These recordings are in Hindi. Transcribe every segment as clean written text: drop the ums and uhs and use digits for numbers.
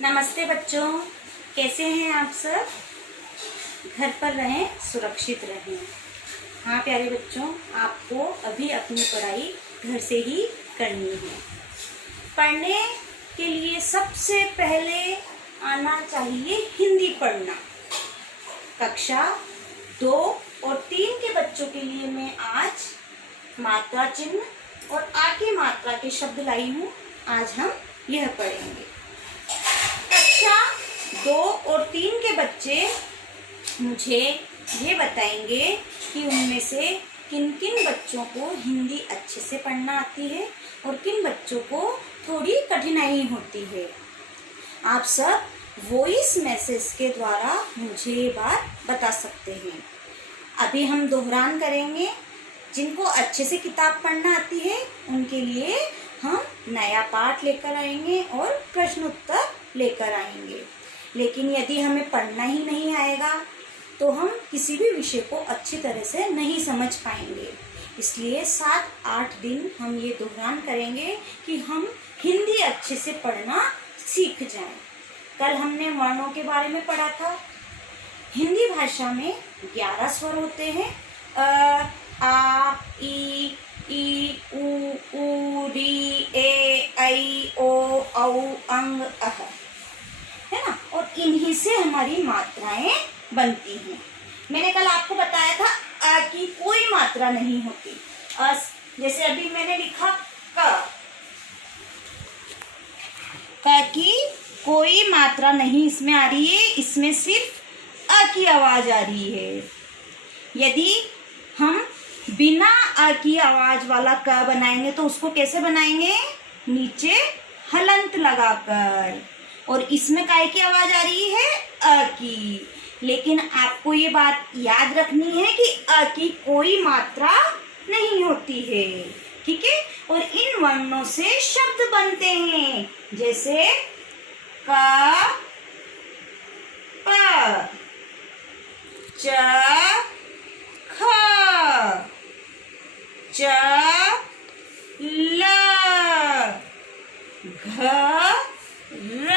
नमस्ते बच्चों, कैसे हैं आप सब। घर पर रहें, सुरक्षित रहें। हाँ प्यारे बच्चों, आपको अभी अपनी पढ़ाई घर से ही करनी है। पढ़ने के लिए सबसे पहले आना चाहिए हिंदी पढ़ना। कक्षा 2 और 3 के बच्चों के लिए मैं आज मात्रा चिन्ह और आ की मात्रा के शब्द लाई हूँ। आज हम यह पढ़ेंगे। कक्षा 2 और 3 के बच्चे मुझे ये बताएंगे कि उनमें से किन किन बच्चों को हिंदी अच्छे से पढ़ना आती है और किन बच्चों को थोड़ी कठिनाई होती है। आप सब वॉइस मैसेज के द्वारा मुझे ये बात बता सकते हैं। अभी हम दोहरान करेंगे। जिनको अच्छे से किताब पढ़ना आती है उनके लिए हम नया पाठ लेकर आएंगे और प्रश्न उत्तर लेकर आएंगे। लेकिन यदि हमें पढ़ना ही नहीं आएगा तो हम किसी भी विषय को अच्छी तरह से नहीं समझ पाएंगे। इसलिए 7-8 दिन हम ये दोहरान करेंगे कि हम हिंदी अच्छे से पढ़ना सीख जाएं। कल हमने वर्णों के बारे में पढ़ा था। हिंदी भाषा में 11 स्वर होते हैं। आ, ई, उ, री, ए, ऐ, ओ, औ, अंग, अह, है ना। और इन्हीं से हमारी मात्राएं बनती हैं। मैंने कल आपको बताया था आ की कोई मात्रा नहीं होती। जैसे अभी मैंने लिखा क की कोई मात्रा नहीं इसमें आ रही है, इसमें सिर्फ अ की आवाज आ रही है। यदि हम बिना अ की आवाज वाला क बनाएंगे तो उसको कैसे बनाएंगे? नीचे हलंत लगाकर। और इसमें काय की आवाज आ रही है? अ की। लेकिन आपको ये बात याद रखनी है कि अ की कोई मात्रा नहीं होती है, ठीक है। और इन वर्णों से शब्द बनते हैं, जैसे क, प, च, ख, च, ल, घ, र,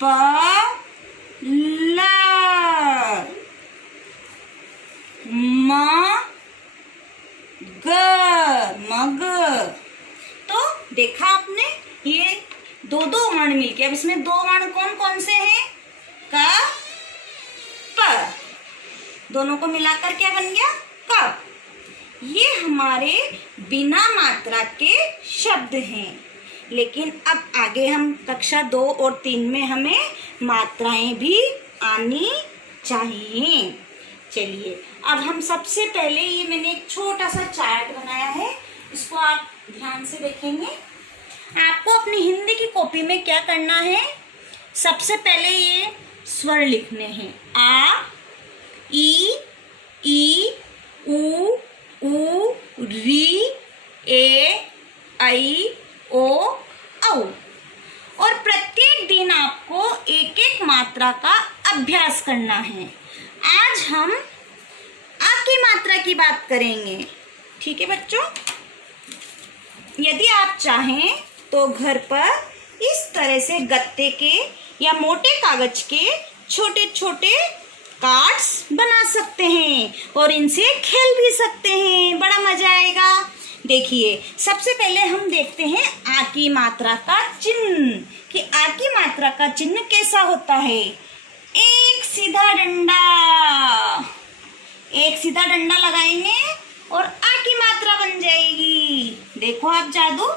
प, ल, म, ग, मग। तो देखा आपने, ये दो वर्ण मिलके। अब इसमें 2 वर्ण कौन कौन से हैं? क, प। दोनों को मिलाकर क्या बन गया? क। ये हमारे बिना मात्रा के शब्द हैं। लेकिन अब आगे हम कक्षा 2 और 3 में हमें मात्राएं भी आनी चाहिए। चलिए, अब हम सबसे पहले ये मैंने एक छोटा सा चार्ट बनाया है, इसको आप ध्यान से देखेंगे। आपको अपनी हिंदी की कॉपी में क्या करना है? सबसे पहले ये स्वर लिखने हैं। आ, ई, उ, री, ए, ऐ, ओ, औ। और प्रत्येक दिन आपको एक एक मात्रा का अभ्यास करना है। आज हम आ की मात्रा की बात करेंगे, ठीक है बच्चों। यदि आप चाहें तो घर पर इस तरह से गत्ते के या मोटे कागज के छोटे छोटे कार्ड्स बना सकते हैं और इनसे खेल भी सकते हैं। बड़ा मजा आएगा। देखिए, सबसे पहले हम देखते हैं आ की मात्रा का चिन्ह, कि आ की मात्रा का चिन्ह कैसा होता है। एक सीधा डंडा लगाएंगे और आ की मात्रा बन जाएगी। देखो आप जादू।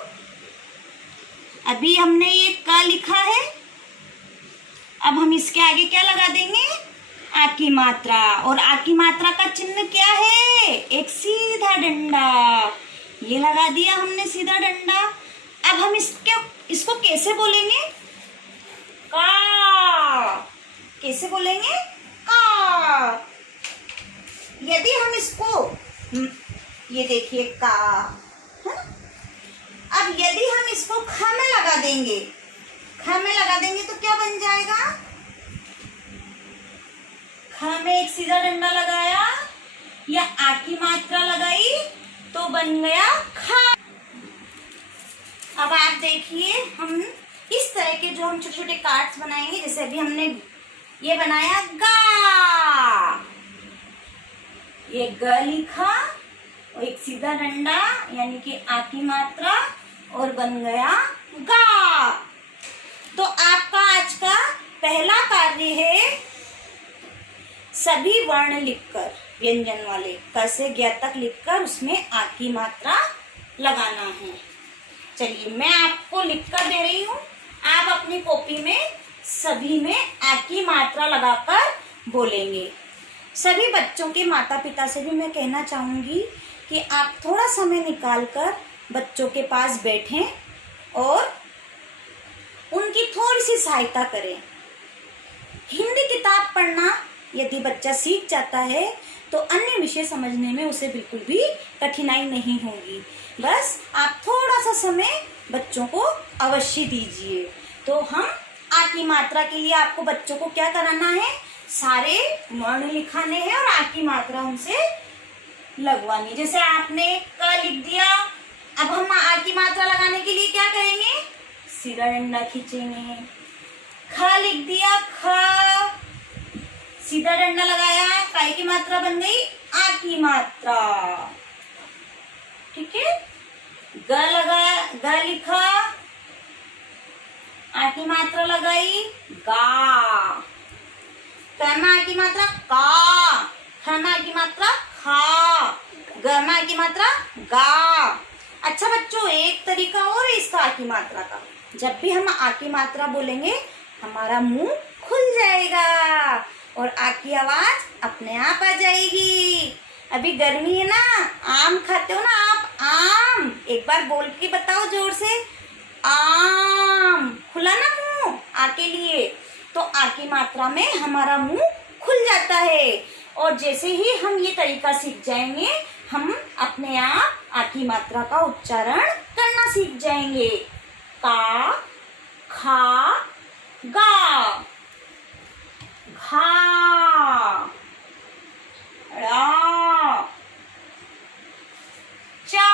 अभी हमने ये क लिखा है, अब हम इसके आगे क्या लगा देंगे? आ की मात्रा। और आ की मात्रा का चिन्ह क्या है? एक सीधा डंडा। ये लगा दिया हमने सीधा डंडा। अब हम इसको कैसे बोलेंगे? का। कैसे बोलेंगे? का। यदि हम इसको, ये देखिए का, है ना। अब यदि हम इसको ख में लगा देंगे, तो क्या बन जाएगा? ख में एक सीधा डंडा लगाया या आ की मात्रा लगाई तो बन गया खा। अब आप देखिए, हम इस तरह के जो हम छोटे छोटे कार्ड्स बनाएंगे, जैसे अभी हमने ये बनाया गा, ये ग लिखा और एक सीधा डंडा यानी कि आ की मात्रा और बन गया गा। तो आपका आज का पहला कार्य है सभी वर्ण लिखकर, व्यंजन वाले क से ज्ञ तक लिखकर उसमें आ की मात्रा लगाना है। चलिए मैं आपको लिखकर दे रही हूँ, आप अपनी कॉपी में सभी में आ की मात्रा लगाकर बोलेंगे। सभी बच्चों के माता पिता से भी मैं कहना चाहूंगी कि आप थोड़ा समय निकालकर बच्चों के पास बैठें और उनकी थोड़ी सी सहायता करें। हिंदी किताब पढ़ना यदि बच्चा सीख जाता है तो अन्य विषय समझने में उसे बिल्कुल भी कठिनाई नहीं होगी। बस आप थोड़ा सा समय बच्चों को अवश्य दीजिए। तो हम आ की मात्रा के लिए आपको बच्चों को क्या कराना है, सारे वर्ण लिखाने हैं और आ की मात्रा उनसे लगवानी। जैसे आपने क लिख दिया, अब हम आ की मात्रा लगाने के लिए क्या करेंगे, सीधा डंडा खींचेंगे। ख लिख दिया, ख सीधा डंडा लगाया, काय की मात्रा बन गई आ की मात्रा। ठीक है, ग लगाया, ग लिखा, आ की मात्रा लगाई गा। क में आ की मात्रा का, ख में आ की मात्रा खा, ग में आ की मात्रा गा। अच्छा बच्चों, एक तरीका और है इसका आ की मात्रा का। जब भी हम आ की मात्रा बोलेंगे हमारा मुंह खुल जाएगा और आ की आवाज अपने आप आ जाएगी। अभी गर्मी है ना, आम खाते हो ना आप, आम एक बार बोल के बताओ जोर से, आम। खुला ना मुंह आ के लिए, तो आ की मात्रा में हमारा मुंह खुल जाता है। और जैसे ही हम ये तरीका सीख जाएंगे हम अपने आप आ की मात्रा का उच्चारण करना सीख जाएंगे। का, खा, गा, घा, ड़ा, चा,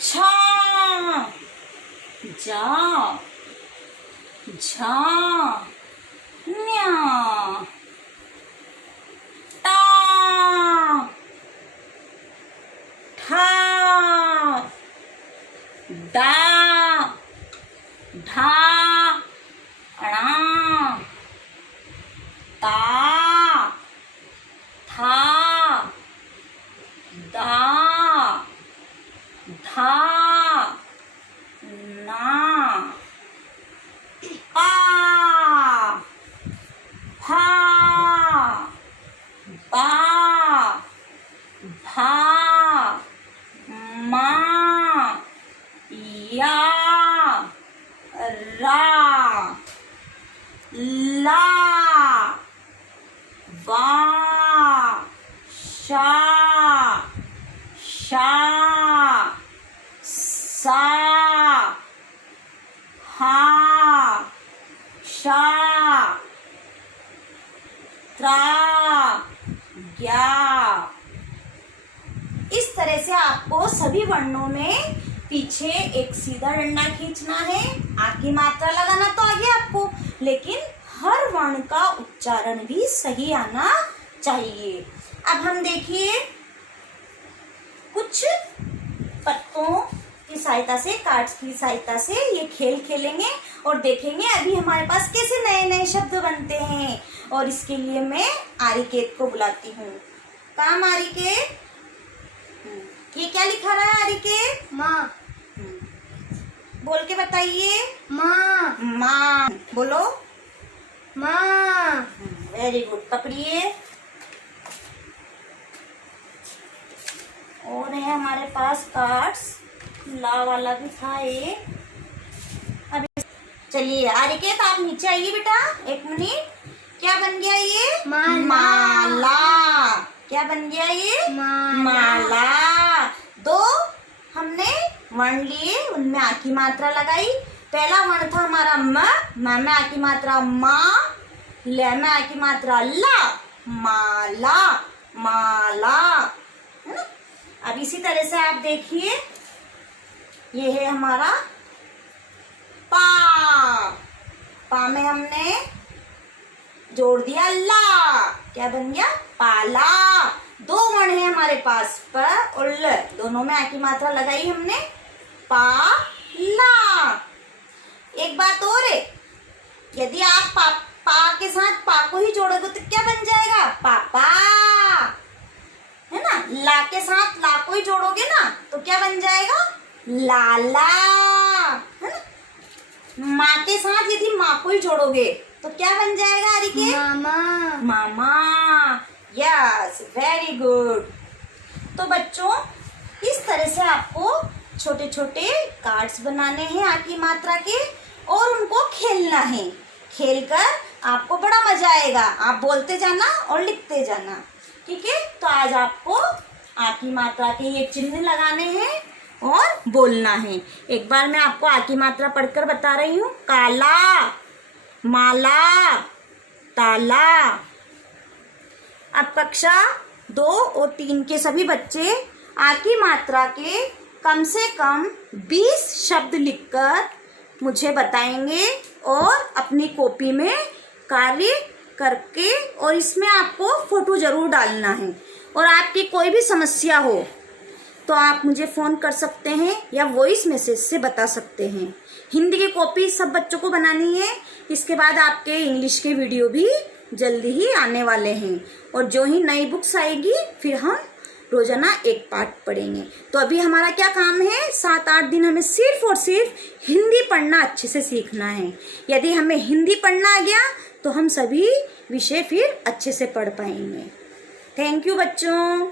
छा, जा, झा, न्या, टा, ठा, डा, ढा, णा, ता, था, दा, धा, ना, पा, फा, बा, भा, मा, या, रा, ला, वा, शा, शा, सा, हा, शा, त्रा, ज्ञा। इस तरह से आपको सभी वर्णों में पीछे एक सीधा डंडा खींचना है, आ की मात्रा लगाना तो आ गया आपको, लेकिन हर वर्ण का उच्चारण भी सही आना चाहिए। अब हम देखिए कुछ पत्तों की सहायता से, कार्ड्स की सहायता से ये खेल खेलेंगे और देखेंगे अभी हमारे पास कैसे नए नए शब्द बनते हैं। और इसके लिए मैं आरिकेत को बुलाती हूँ। काम आरिकेत, ये क्या लिखा रहा है आरिकेत? माँ। बोल के बताइए। माँ। माँ बोलो। माँ। वेरी गुड, पकड़िए। और है हमारे पास कार्ड्स, ला वाला भी था ये। अब चलिए आरिकेत आप नीचे आइए बेटा, एक मिनट। क्या बन गया ये? माला। क्या बन गया ये? माला। दो हमने वर्ण लिए, उनमें आ की मात्रा लगाई। पहला वर्ण था हमारा म में आ की मात्रा मा, ल में आ की मात्रा ला, माला, माला, है ना। अब इसी तरह से आप देखिए, ये है हमारा पा। पा में हमने जोड़ दिया ला, क्या बन गया? पाला। दो वर्ण है हमारे पास, प और ल, दोनों में आ की मात्रा लगाई हमने, पा ला। एक बात और है, यदि आप पा के साथ पा को ही जोड़ोगे तो क्या बन जाएगा? पापा, है ना। ला के साथ ला को ही जोड़ोगे ना तो क्या बन जाएगा? लाला, है ना। माँ के साथ यदि माँ को ही जोड़ोगे तो क्या बन जाएगा हरिके? मामा। मामा। Yes, very good. तो बच्चों, इस तरह से आपको छोटे छोटे कार्ड्स बनाने हैं आ की मात्रा के और उनको खेलना है। खेलकर आपको बड़ा मजा आएगा। आप बोलते जाना और लिखते जाना, ठीक है। तो आज आपको आ की मात्रा के ये चिन्ह लगाने हैं और बोलना है। एक बार मैं आपको आ की मात्रा पढ़कर बता रही हूँ। काला, माला, ताला। अब कक्षा 2 और 3 के सभी बच्चे आ की मात्रा के कम से कम 20 शब्द लिखकर मुझे बताएंगे और अपनी कॉपी में कार्य करके, और इसमें आपको फोटो जरूर डालना है। और आपकी कोई भी समस्या हो तो आप मुझे फ़ोन कर सकते हैं या वॉइस मैसेज से बता सकते हैं। हिंदी की कॉपी सब बच्चों को बनानी है। इसके बाद आपके इंग्लिश के वीडियो भी जल्दी ही आने वाले हैं, और जो ही नई बुक्स आएगी फिर हम रोजाना एक पाठ पढ़ेंगे। तो अभी हमारा क्या काम है? 7-8 दिन हमें सिर्फ और सिर्फ हिंदी पढ़ना अच्छे से सीखना है। यदि हमें हिंदी पढ़ना आ गया तो हम सभी विषय फिर अच्छे से पढ़ पाएंगे। थैंक यू बच्चों।